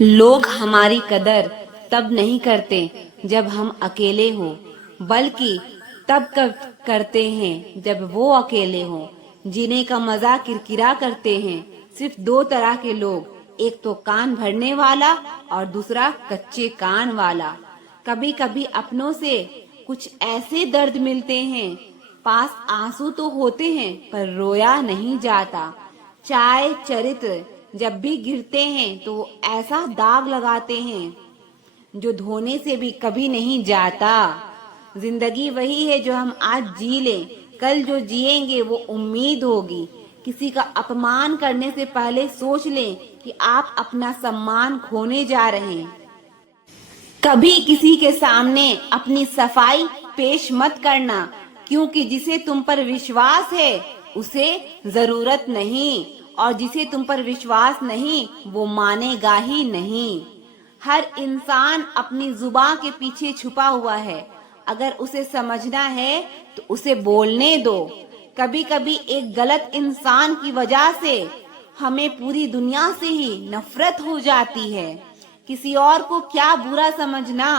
लोग हमारी कदर तब नहीं करते जब हम अकेले हों, बल्कि तब करते हैं जब वो अकेले हों। जीने का मजा किरकिरा करते हैं सिर्फ दो तरह के लोग, एक तो कान भरने वाला और दूसरा कच्चे कान वाला। कभी कभी अपनों से कुछ ऐसे दर्द मिलते हैं, पास आंसू तो होते हैं पर रोया नहीं जाता। चाय चरित्र जब भी गिरते हैं तो वो ऐसा दाग लगाते हैं जो धोने से भी कभी नहीं जाता। जिंदगी वही है जो हम आज जी लें, कल जो जिएंगे वो उम्मीद होगी। किसी का अपमान करने से पहले सोच लें कि आप अपना सम्मान खोने जा रहे हैं। कभी किसी के सामने अपनी सफाई पेश मत करना, क्योंकि जिसे तुम पर विश्वास है उसे जरूरत नहीं, और जिसे तुम पर विश्वास नहीं वो मानेगा ही नहीं। हर इंसान अपनी जुबान के पीछे छुपा हुआ है, अगर उसे समझना है तो उसे बोलने दो। कभी कभी एक गलत इंसान की वजह से हमें पूरी दुनिया से ही नफरत हो जाती है। किसी और को क्या बुरा समझना,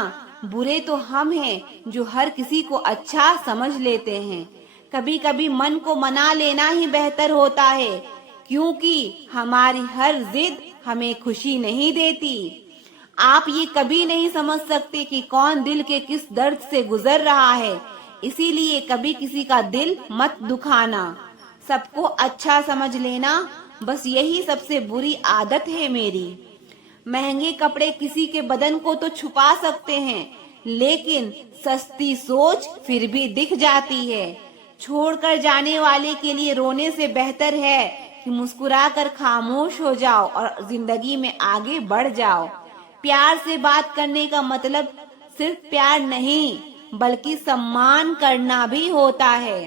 बुरे तो हम हैं जो हर किसी को अच्छा समझ लेते हैं। कभी कभी मन को मना लेना ही बेहतर होता है, क्योंकि हमारी हर जिद हमें खुशी नहीं देती। आप ये कभी नहीं समझ सकते कि कौन दिल के किस दर्द से गुजर रहा है, इसीलिए कभी किसी का दिल मत दुखाना। सबको अच्छा समझ लेना, बस यही सबसे बुरी आदत है मेरी। महंगे कपड़े किसी के बदन को तो छुपा सकते हैं, लेकिन सस्ती सोच फिर भी दिख जाती है। छोड़कर जाने वाले के लिए रोने से बेहतर है कि मुस्कुराकर खामोश हो जाओ और जिंदगी में आगे बढ़ जाओ। प्यार से बात करने का मतलब सिर्फ प्यार नहीं, बल्कि सम्मान करना भी होता है।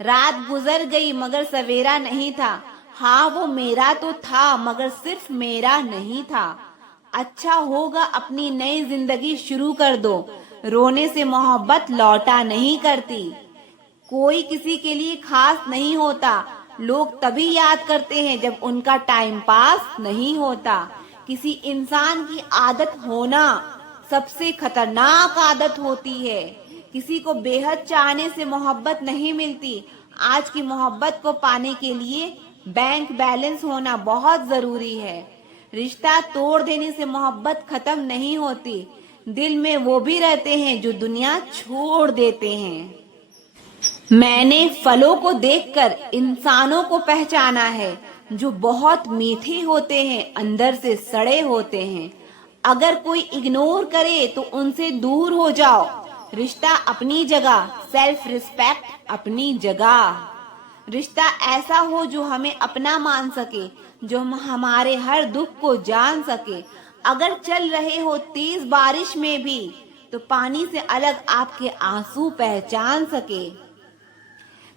रात गुजर गई मगर सवेरा नहीं था, हाँ वो मेरा तो था मगर सिर्फ मेरा नहीं था। अच्छा होगा अपनी नई जिंदगी शुरू कर दो, रोने से मोहब्बत लौटा नहीं करती। कोई किसी के लिए खास नहीं होता, लोग तभी याद करते हैं जब उनका टाइम पास नहीं होता। किसी इंसान की आदत होना सबसे खतरनाक आदत होती है। किसी को बेहद चाहने से मोहब्बत नहीं मिलती। आज की मोहब्बत को पाने के लिए बैंक बैलेंस होना बहुत जरूरी है। रिश्ता तोड़ देने से मोहब्बत खत्म नहीं होती, दिल में वो भी रहते हैं जो दुनिया छोड़ देते हैं। मैंने फलों को देखकर इंसानों को पहचाना है, जो बहुत मीठे होते हैं अंदर से सड़े होते हैं। अगर कोई इग्नोर करे तो उनसे दूर हो जाओ। रिश्ता अपनी जगह, सेल्फ रिस्पेक्ट अपनी जगह। रिश्ता ऐसा हो जो हमें अपना मान सके, जो हमारे हर दुख को जान सके। अगर चल रहे हो तेज बारिश में भी तो पानी से अलग आपके आंसू पहचान सके।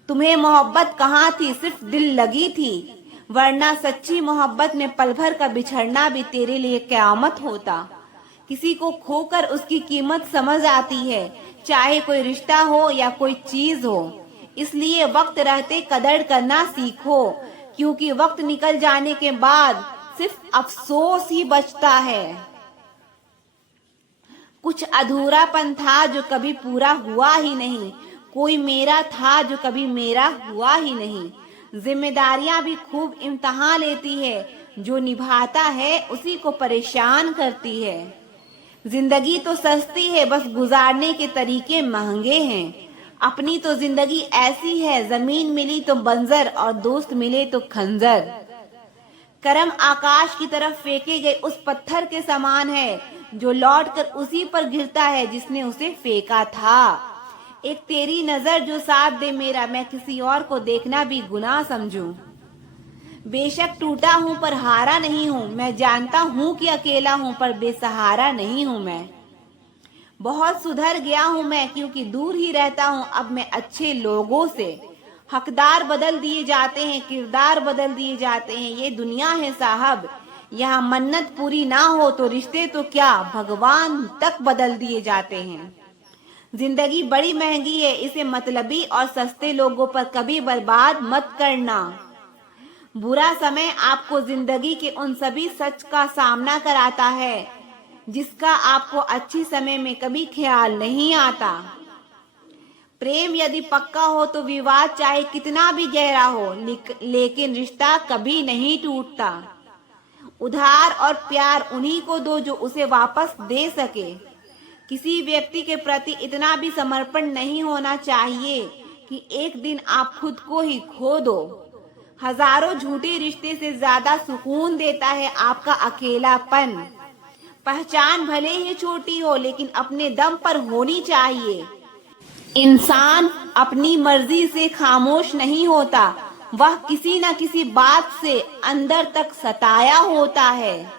तुम्हें मोहब्बत कहाँ थी, सिर्फ दिल लगी थी, वरना सच्ची मोहब्बत में पल भर का बिछड़ना भी तेरे लिए क़यामत होता। किसी को खोकर उसकी कीमत समझ आती है, चाहे कोई रिश्ता हो या कोई चीज हो। इसलिए वक्त रहते कदर करना सीखो, क्योंकि वक्त निकल जाने के बाद सिर्फ अफसोस ही बचता है। कुछ अधूरापन था जो कभी पूरा हुआ ही नहीं, कोई मेरा था जो कभी मेरा हुआ ही नहीं। जिम्मेदारियां भी खूब इम्तिहान लेती है, जो निभाता है उसी को परेशान करती है। जिंदगी तो सस्ती है, बस गुजारने के तरीके महंगे हैं। अपनी तो जिंदगी ऐसी है, जमीन मिली तो बंजर और दोस्त मिले तो खंजर। करम आकाश की तरफ फेंके गए उस पत्थर के समान है, जो लौटकर उसी पर गिरता है जिसने उसे फेंका था। एक तेरी नजर जो साथ दे मेरा, मैं किसी और को देखना भी गुनाह समझूं। बेशक टूटा हूँ पर हारा नहीं हूँ, मैं जानता हूँ कि अकेला हूँ पर बेसहारा नहीं हूँ मैं। बहुत सुधर गया हूँ मैं, क्योंकि दूर ही रहता हूँ अब मैं अच्छे लोगों से। हकदार बदल दिए जाते हैं, किरदार बदल दिए जाते हैं, ये दुनिया है साहब। यहाँ मन्नत पूरी ना हो तो रिश्ते तो क्या भगवान तक बदल दिए जाते हैं। जिंदगी बड़ी महंगी है, इसे मतलबी और सस्ते लोगों पर कभी बर्बाद मत करना। बुरा समय आपको जिंदगी के उन सभी सच का सामना कराता है जिसका आपको अच्छी समय में कभी ख्याल नहीं आता। प्रेम यदि पक्का हो तो विवाद चाहे कितना भी गहरा हो, लेकिन रिश्ता कभी नहीं टूटता। उधार और प्यार उन्हीं को दो जो उसे वापस दे सके। किसी व्यक्ति के प्रति इतना भी समर्पण नहीं होना चाहिए कि एक दिन आप खुद को ही खो दो। हजारों झूठे रिश्ते से ज्यादा सुकून देता है आपका अकेलापन। पहचान भले ही छोटी हो लेकिन अपने दम पर होनी चाहिए। इंसान अपनी मर्जी से खामोश नहीं होता, वह किसी न किसी बात से अंदर तक सताया होता है।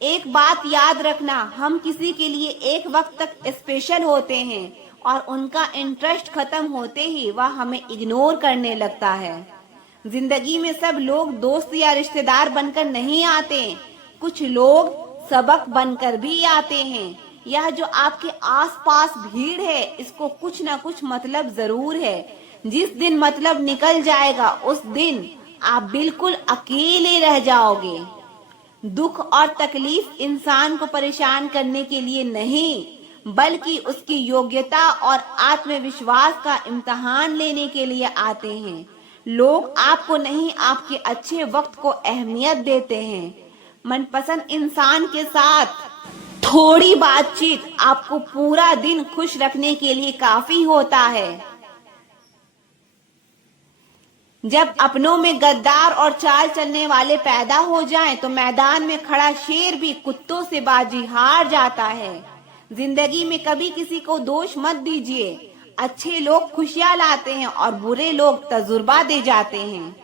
एक बात याद रखना, हम किसी के लिए एक वक्त तक स्पेशल होते हैं और उनका इंटरेस्ट खत्म होते ही वह हमें इग्नोर करने लगता है। जिंदगी में सब लोग दोस्त या रिश्तेदार बनकर नहीं आते, कुछ लोग सबक बनकर भी आते हैं। यह जो आपके आसपास भीड़ है, इसको कुछ न कुछ मतलब जरूर है। जिस दिन मतलब निकल जाएगा उस दिन आप बिल्कुल अकेले रह जाओगे। दुख और तकलीफ इंसान को परेशान करने के लिए नहीं, बल्कि उसकी योग्यता और आत्मविश्वास का इम्तिहान लेने के लिए आते हैं। लोग आपको नहीं, आपके अच्छे वक्त को अहमियत देते हैं। मनपसंद इंसान के साथ थोड़ी बातचीत आपको पूरा दिन खुश रखने के लिए काफी होता है। जब अपनों में गद्दार और चाल चलने वाले पैदा हो जाएं, तो मैदान में खड़ा शेर भी कुत्तों से बाजी हार जाता है। जिंदगी में कभी किसी को दोष मत दीजिए। अच्छे लोग खुशियां लाते हैं और बुरे लोग तजुर्बा दे जाते हैं।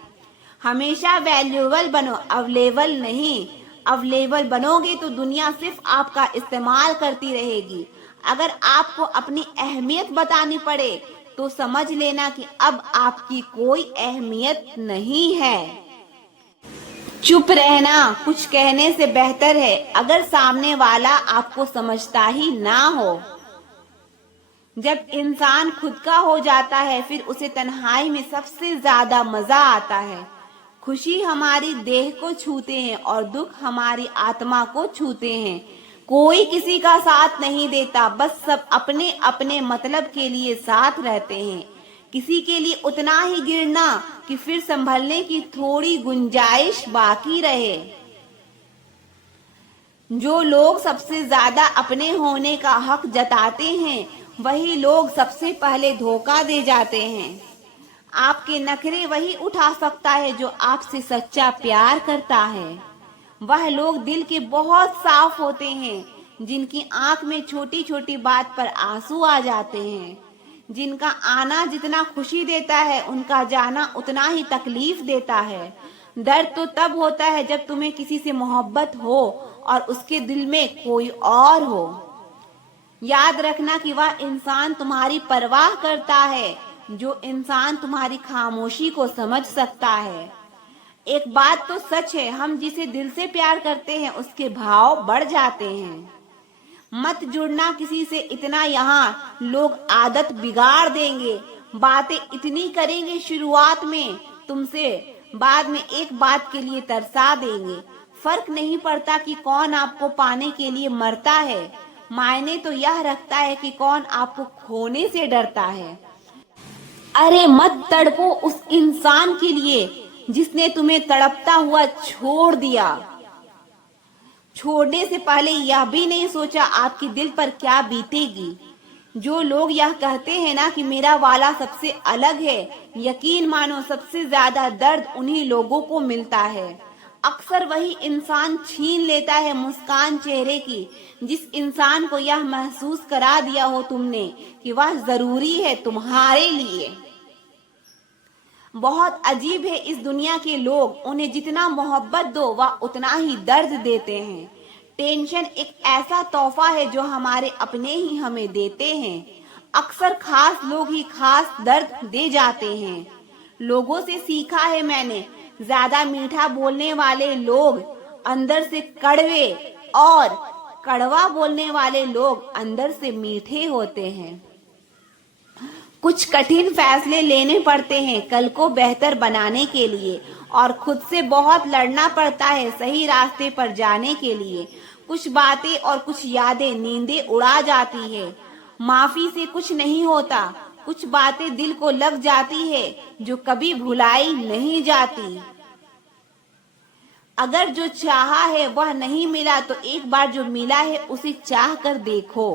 हमेशा वैल्यूएबल बनो, अवेलेबल नहीं। अवेलेबल बनोगे तो दुनिया सिर्फ आपका इस्तेमाल करती रहेगी। अगर आपको अपनी अहमियत बतानी पड़े तो समझ लेना कि अब आपकी कोई अहमियत नहीं है। चुप रहना कुछ कहने से बेहतर है अगर सामने वाला आपको समझता ही ना हो। जब इंसान खुद का हो जाता है फिर उसे तन्हाई में सबसे ज्यादा मजा आता है। खुशी हमारी देह को छूते हैं और दुख हमारी आत्मा को छूते हैं। कोई किसी का साथ नहीं देता, बस सब अपने अपने मतलब के लिए साथ रहते हैं। किसी के लिए उतना ही गिरना कि फिर संभलने की थोड़ी गुंजाइश बाकी रहे। जो लोग सबसे ज्यादा अपने होने का हक जताते हैं वही लोग सबसे पहले धोखा दे जाते हैं। आपके नखरे वही उठा सकता है जो आपसे सच्चा प्यार करता है। वह लोग दिल के बहुत साफ होते हैं जिनकी आंख में छोटी छोटी बात पर आंसू आ जाते हैं। जिनका आना जितना खुशी देता है उनका जाना उतना ही तकलीफ देता है। दर्द तो तब होता है जब तुम्हें किसी से मोहब्बत हो और उसके दिल में कोई और हो। याद रखना कि वह इंसान तुम्हारी परवाह करता है जो इंसान तुम्हारी खामोशी को समझ सकता है। एक बात तो सच है, हम जिसे दिल से प्यार करते हैं उसके भाव बढ़ जाते हैं। मत जुड़ना किसी से इतना, यहाँ लोग आदत बिगाड़ देंगे। बातें इतनी करेंगे शुरुआत में तुमसे, बाद में एक बात के लिए तरसा देंगे। फर्क नहीं पड़ता कि कौन आपको पाने के लिए मरता है, मायने तो यह रखता है कि कौन आपको खोने से डरता है। अरे मत तड़पो उस इंसान के लिए जिसने तुम्हें तड़पता हुआ छोड़ दिया। छोड़ने से पहले यह भी नहीं सोचा आपके दिल पर क्या बीतेगी। जो लोग यह कहते हैं ना कि मेरा वाला सबसे अलग है, यकीन मानो सबसे ज्यादा दर्द उन्हीं लोगों को मिलता है। अक्सर वही इंसान छीन लेता है मुस्कान चेहरे की जिस इंसान को यह महसूस करा दिया हो तुमने कि वह जरूरी है तुम्हारे लिए। बहुत अजीब है इस दुनिया के लोग, उन्हें जितना मोहब्बत दो वह उतना ही दर्द देते हैं। टेंशन एक ऐसा तोहफा है जो हमारे अपने ही हमें देते हैं। अक्सर खास लोग ही खास दर्द दे जाते हैं। लोगों से सीखा है मैंने, ज्यादा मीठा बोलने वाले लोग अंदर से कड़वे और कड़वा बोलने वाले लोग अंदर से मीठे होते हैं। कुछ कठिन फैसले लेने पड़ते हैं कल को बेहतर बनाने के लिए, और खुद से बहुत लड़ना पड़ता है सही रास्ते पर जाने के लिए। कुछ बातें और कुछ यादें नींदें उड़ा जाती है। माफी से कुछ नहीं होता, कुछ बातें दिल को लग जाती है जो कभी भुलाई नहीं जाती। अगर जो चाहा है वह नहीं मिला तो एक बार जो मिला है उसे चाह कर देखो।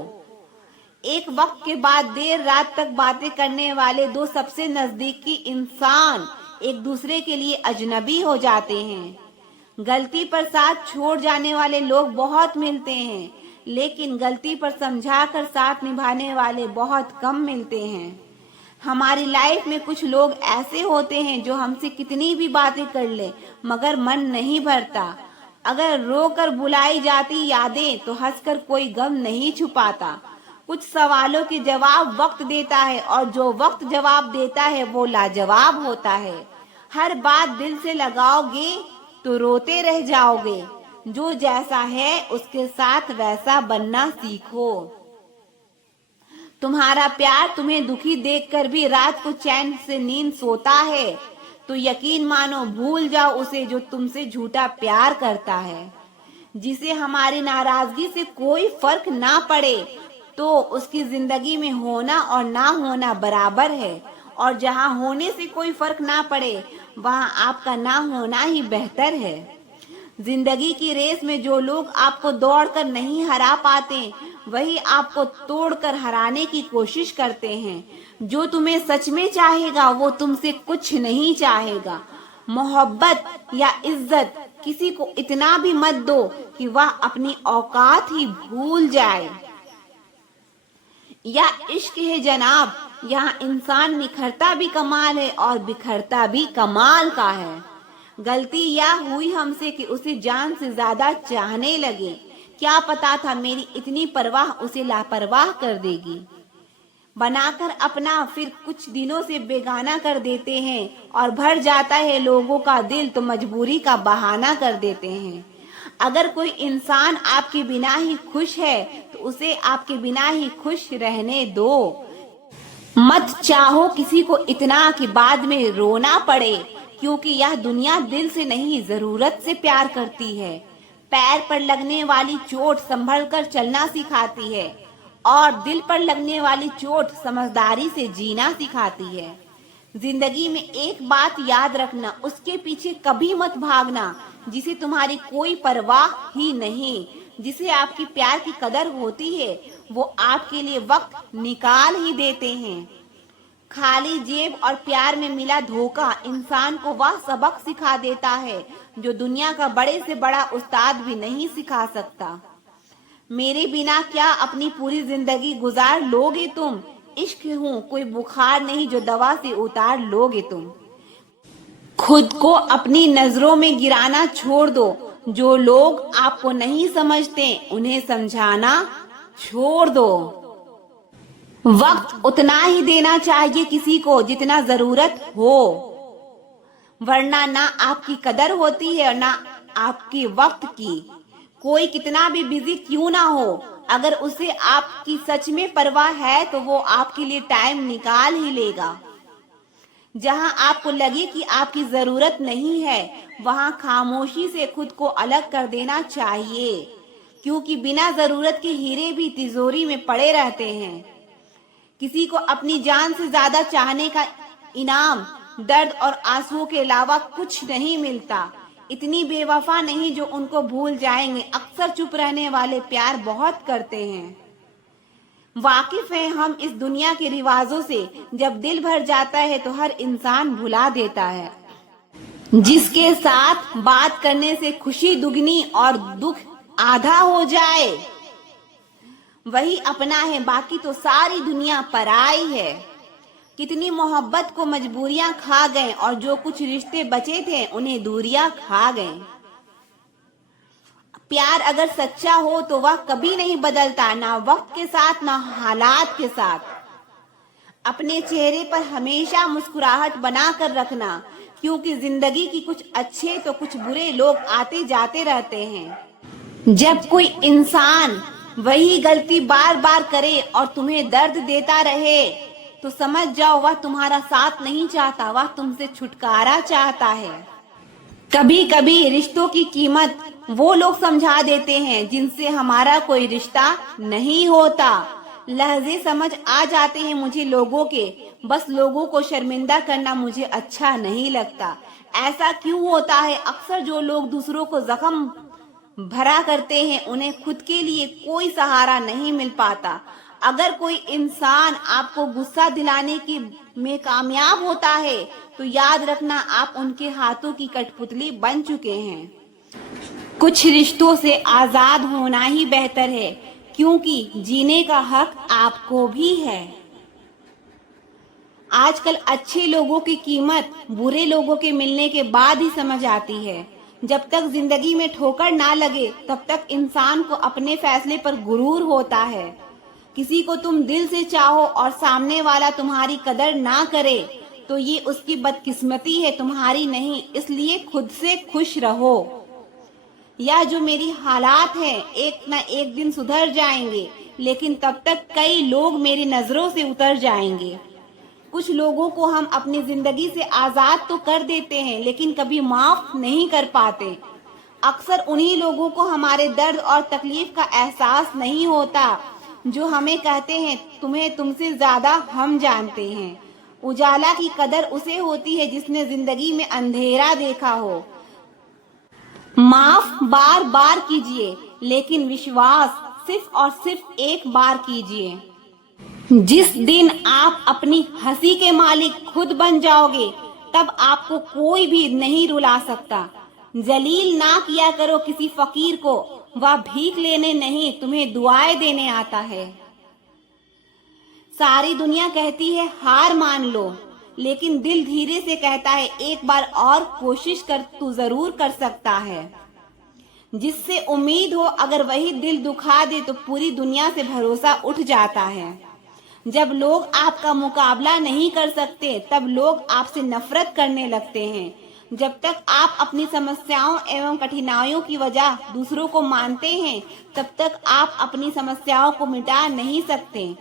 एक वक्त के बाद देर रात तक बातें करने वाले दो सबसे नजदीकी इंसान एक दूसरे के लिए अजनबी हो जाते हैं। गलती पर साथ छोड़ जाने वाले लोग बहुत मिलते हैं, लेकिन गलती पर समझाकर साथ निभाने वाले बहुत कम मिलते हैं। हमारी लाइफ में कुछ लोग ऐसे होते हैं जो हमसे कितनी भी बातें कर ले मगर मन नहीं भरता। अगर रोकर बुलाई जाती यादें तो हंसकर कोई गम नहीं छुपाता। कुछ सवालों के जवाब वक्त देता है और जो वक्त जवाब देता है वो लाजवाब होता है। हर बात दिल से लगाओगे तो रोते रह जाओगे। जो जैसा है उसके साथ वैसा बनना सीखो। तुम्हारा प्यार तुम्हें दुखी देखकर भी रात को चैन से नींद सोता है तो यकीन मानो भूल जाओ उसे जो तुमसे झूठा प्यार करता है। जिसे हमारी नाराजगी से कोई फर्क ना पड़े तो उसकी जिंदगी में होना और ना होना बराबर है, और जहाँ होने से कोई फर्क ना पड़े वहाँ आपका ना होना ही बेहतर है। जिंदगी की रेस में जो लोग आपको दौड़कर नहीं हरा पाते वही आपको तोड़कर हराने की कोशिश करते हैं। जो तुम्हें सच में चाहेगा वो तुमसे कुछ नहीं चाहेगा। मोहब्बत या इज्जत किसी को इतना भी मत दो कि वह अपनी औकात ही भूल जाए। या इश्क है जनाब, यहाँ इंसान निखरता भी कमाल है और बिखरता भी कमाल का है। गलती या हुई हमसे कि उसे जान से ज्यादा चाहने लगे। क्या पता था मेरी इतनी परवाह उसे लापरवाह कर देगी। बनाकर अपना फिर कुछ दिनों से बेगाना कर देते हैं, और भर जाता है लोगों का दिल तो मजबूरी का बहाना कर देते हैं। अगर कोई इंसान आपके बिना ही खुश है तो उसे आपके बिना ही खुश रहने दो। मत चाहो किसी को इतना कि बाद में रोना पड़े, क्योंकि यह दुनिया दिल से नहीं जरूरत से प्यार करती है। पैर पर लगने वाली चोट संभल कर चलना सिखाती है और दिल पर लगने वाली चोट समझदारी से जीना सिखाती है। जिंदगी में एक बात याद रखना, उसके पीछे कभी मत भागना जिसे तुम्हारी कोई परवाह ही नहीं। जिसे आपकी प्यार की कदर होती है वो आपके लिए वक्त निकाल ही देते हैं। खाली जेब और प्यार में मिला धोखा इंसान को वह सबक सिखा देता है जो दुनिया का बड़े से बड़ा उस्ताद भी नहीं सिखा सकता। मेरे बिना क्या अपनी पूरी जिंदगी गुजार लोगे तुम? इश्क हूँ कोई बुखार नहीं जो दवा से उतार लोगे तुम। खुद को अपनी नजरों में गिराना छोड़ दो। जो लोग आपको नहीं समझते उन्हें समझाना छोड़ दो। वक्त उतना ही देना चाहिए किसी को जितना जरूरत हो, वरना ना आपकी कदर होती है और ना आपके वक्त की। कोई कितना भी बिजी क्यों ना हो, अगर उसे आपकी सच में परवाह है तो वो आपके लिए टाइम निकाल ही लेगा। जहां आपको लगे कि आपकी जरूरत नहीं है वहां खामोशी से खुद को अलग कर देना चाहिए, क्योंकि बिना जरूरत के हीरे भी तिजोरी में पड़े रहते हैं। किसी को अपनी जान से ज्यादा चाहने का इनाम दर्द और आंसुओं के अलावा कुछ नहीं मिलता। इतनी बेवफा नहीं जो उनको भूल जाएंगे। अक्सर चुप रहने वाले प्यार बहुत करते हैं। वाकिफ हैं हम इस दुनिया के रिवाजों से, जब दिल भर जाता है तो हर इंसान भुला देता है। जिसके साथ बात करने से खुशी दुगनी और दुख आधा हो जाए वही अपना है, बाकी तो सारी दुनिया पराई है। कितनी मोहब्बत को मजबूरियां खा गए और जो कुछ रिश्ते बचे थे उन्हें दूरियां खा गए। प्यार अगर सच्चा हो तो वह कभी नहीं बदलता, ना वक्त के साथ ना हालात के साथ। अपने चेहरे पर हमेशा मुस्कुराहट बना कर रखना, क्योंकि जिंदगी की कुछ अच्छे तो कुछ बुरे लोग आते जाते रहते हैं। जब कोई इंसान वही गलती बार बार करे और तुम्हें दर्द देता रहे तो समझ जाओ वह तुम्हारा साथ नहीं चाहता, वह तुमसे छुटकारा चाहता है। कभी कभी रिश्तों की कीमत वो लोग समझा देते हैं जिनसे हमारा कोई रिश्ता नहीं होता। लहजे समझ आ जाते हैं मुझे लोगों के, बस लोगों को शर्मिंदा करना मुझे अच्छा नहीं लगता। ऐसा क्यों होता है? अक्सर जो लोग दूसरों को जख्म भरा करते हैं उन्हें खुद के लिए कोई सहारा नहीं मिल पाता। अगर कोई इंसान आपको गुस्सा दिलाने की में कामयाब होता है तो याद रखना आप उनके हाथों की कठपुतली बन चुके हैं। कुछ रिश्तों से आजाद होना ही बेहतर है, क्योंकि जीने का हक आपको भी है। आजकल अच्छे लोगों की कीमत बुरे लोगों के मिलने के बाद ही समझ आती है। जब तक जिंदगी में ठोकर ना लगे तब तक इंसान को अपने फैसले पर गुरूर होता है। किसी को तुम दिल से चाहो और सामने वाला तुम्हारी कदर ना करे तो ये उसकी बदकिस्मती है, तुम्हारी नहीं। इसलिए खुद से खुश रहो। या जो मेरी हालात है एक ना एक दिन सुधर जाएंगे, लेकिन तब तक कई लोग मेरी नजरों से उतर जाएंगे। कुछ लोगों को हम अपनी जिंदगी से आजाद तो कर देते हैं लेकिन कभी माफ नहीं कर पाते। अक्सर उन्हीं लोगों को हमारे दर्द और तकलीफ का एहसास नहीं होता जो हमें कहते हैं तुम्हें तुमसे ज्यादा हम जानते हैं। उजाला की कदर उसे होती है जिसने जिंदगी में अंधेरा देखा हो। माफ बार बार कीजिए, लेकिन विश्वास सिर्फ और सिर्फ एक बार कीजिए। जिस दिन आप अपनी हंसी के मालिक खुद बन जाओगे तब आपको कोई भी नहीं रुला सकता। जलील ना किया करो किसी फकीर को, वह भीख लेने नहीं तुम्हें दुआएं देने आता है। सारी दुनिया कहती है हार मान लो, लेकिन दिल धीरे से कहता है एक बार और कोशिश कर, तू जरूर कर सकता है। जिससे उम्मीद हो अगर वही दिल दुखा दे तो पूरी दुनिया से भरोसा उठ जाता है। जब लोग आपका मुकाबला नहीं कर सकते तब लोग आपसे नफरत करने लगते हैं। जब तक आप अपनी समस्याओं एवं कठिनाइयों की वजह दूसरों को मानते हैं तब तक आप अपनी समस्याओं को मिटा नहीं सकते।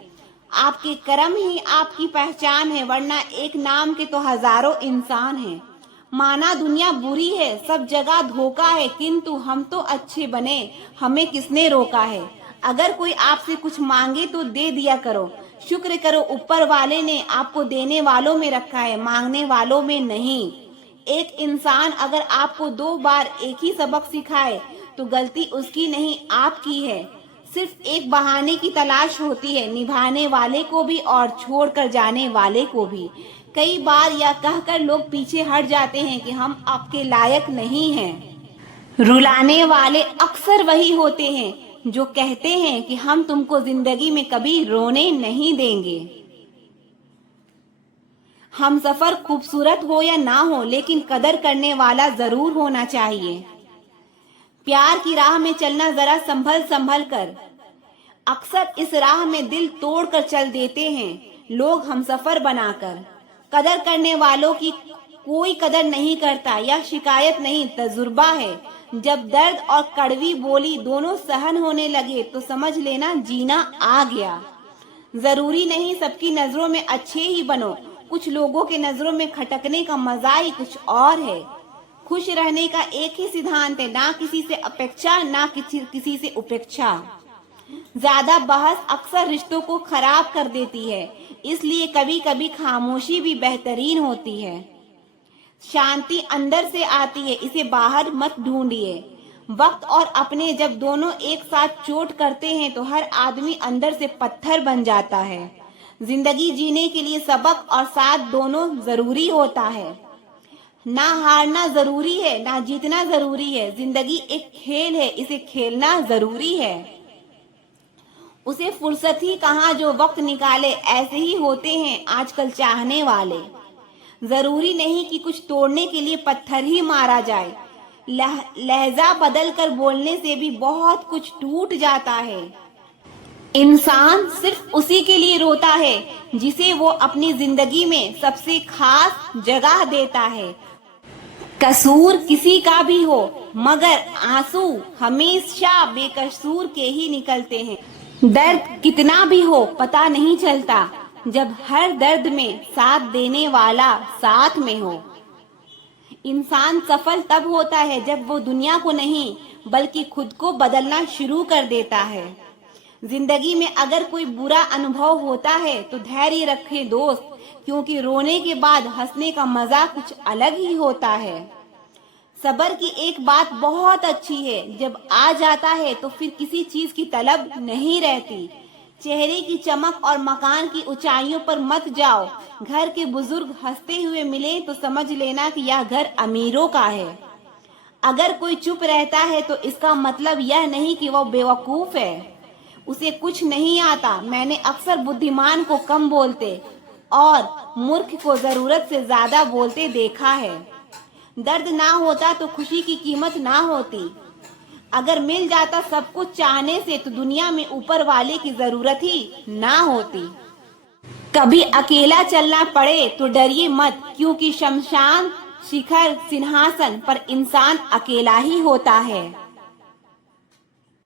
आपके कर्म ही आपकी पहचान है, वरना एक नाम के तो हजारों इंसान हैं। माना दुनिया बुरी है, सब जगह धोखा है, किंतु हम तो अच्छे बने, हमें किसने रोका है। अगर कोई आपसे कुछ मांगे तो दे दिया करो। शुक्र करो ऊपर वाले ने आपको देने वालों में रखा है, मांगने वालों में नहीं। एक इंसान अगर आपको 2 बार एक ही सबक सिखाए तो गलती उसकी नहीं आपकी है। सिर्फ एक बहाने की तलाश होती है, निभाने वाले को भी और छोड़कर जाने वाले को भी। कई बार यह कहकर लोग पीछे हट जाते हैं कि हम आपके लायक नहीं हैं। रुलाने वाले अक्सर वही होते हैं जो कहते हैं कि हम तुमको जिंदगी में कभी रोने नहीं देंगे। हम सफर खूबसूरत हो या ना हो, लेकिन कदर करने वाला जरूर होना चाहिए। प्यार की राह में चलना जरा संभल संभल कर। अक्सर इस राह में दिल तोड़कर चल देते हैं लोग हम सफर बनाकर। कदर करने वालों की कोई कदर नहीं करता, यह शिकायत नहीं तजुर्बा है। जब दर्द और कड़वी बोली दोनों सहन होने लगे तो समझ लेना जीना आ गया। जरूरी नहीं सबकी नजरों में अच्छे ही बनो, कुछ लोगों के नजरों में खटकने का मजा ही कुछ और है। खुश रहने का एक ही सिद्धांत है, ना किसी से अपेक्षा ना किसी से उपेक्षा। ज्यादा बहस अक्सर रिश्तों को खराब कर देती है, इसलिए कभी कभी खामोशी भी बेहतरीन होती है। शांति अंदर से आती है, इसे बाहर मत ढूंढिए। वक्त और अपने जब दोनों एक साथ चोट करते हैं तो हर आदमी अंदर से पत्थर बन जाता है। जिंदगी जीने के लिए सबक और साथ दोनों जरूरी होता है। ना हारना जरूरी है ना जीतना जरूरी है। जिंदगी एक खेल है, इसे खेलना जरूरी है। उसे फुर्सत ही कहाँ जो वक्त निकाले, ऐसे ही होते हैं आजकल चाहने वाले। जरूरी नहीं कि कुछ तोड़ने के लिए पत्थर ही मारा जाए। लहजा बदल कर बोलने से भी बहुत कुछ टूट जाता है। इंसान सिर्फ उसी के लिए रोता है जिसे वो अपनी जिंदगी में सबसे खास जगह देता है। कसूर किसी का भी हो, मगर आंसू हमेशा बेकसूर के ही निकलते हैं। दर्द कितना भी हो पता नहीं चलता, जब हर दर्द में साथ देने वाला साथ में हो। इंसान सफल तब होता है जब वो दुनिया को नहीं बल्कि खुद को बदलना शुरू कर देता है। जिंदगी में अगर कोई बुरा अनुभव होता है तो धैर्य रखें दोस्त, क्योंकि रोने के बाद हंसने का मजा कुछ अलग ही होता है। सब्र की एक बात बहुत अच्छी है, जब आ जाता है तो फिर किसी चीज की तलब नहीं रहती। चेहरे की चमक और मकान की ऊंचाइयों पर मत जाओ। घर के बुजुर्ग हंसते हुए मिले तो समझ लेना कि यह घर अमीरों का है। अगर कोई चुप रहता है तो इसका मतलब यह नहीं कि वह बेवकूफ है, उसे कुछ नहीं आता। मैंने अक्सर बुद्धिमान को कम बोलते और मूर्ख को जरूरत से ज्यादा बोलते देखा है। दर्द ना होता तो खुशी की कीमत ना होती। अगर मिल जाता सब कुछ चाहने से तो दुनिया में ऊपर वाले की जरूरत ही ना होती। कभी अकेला चलना पड़े तो डरिए मत, क्योंकि शमशान शिखर सिंहासन पर इंसान अकेला ही होता है।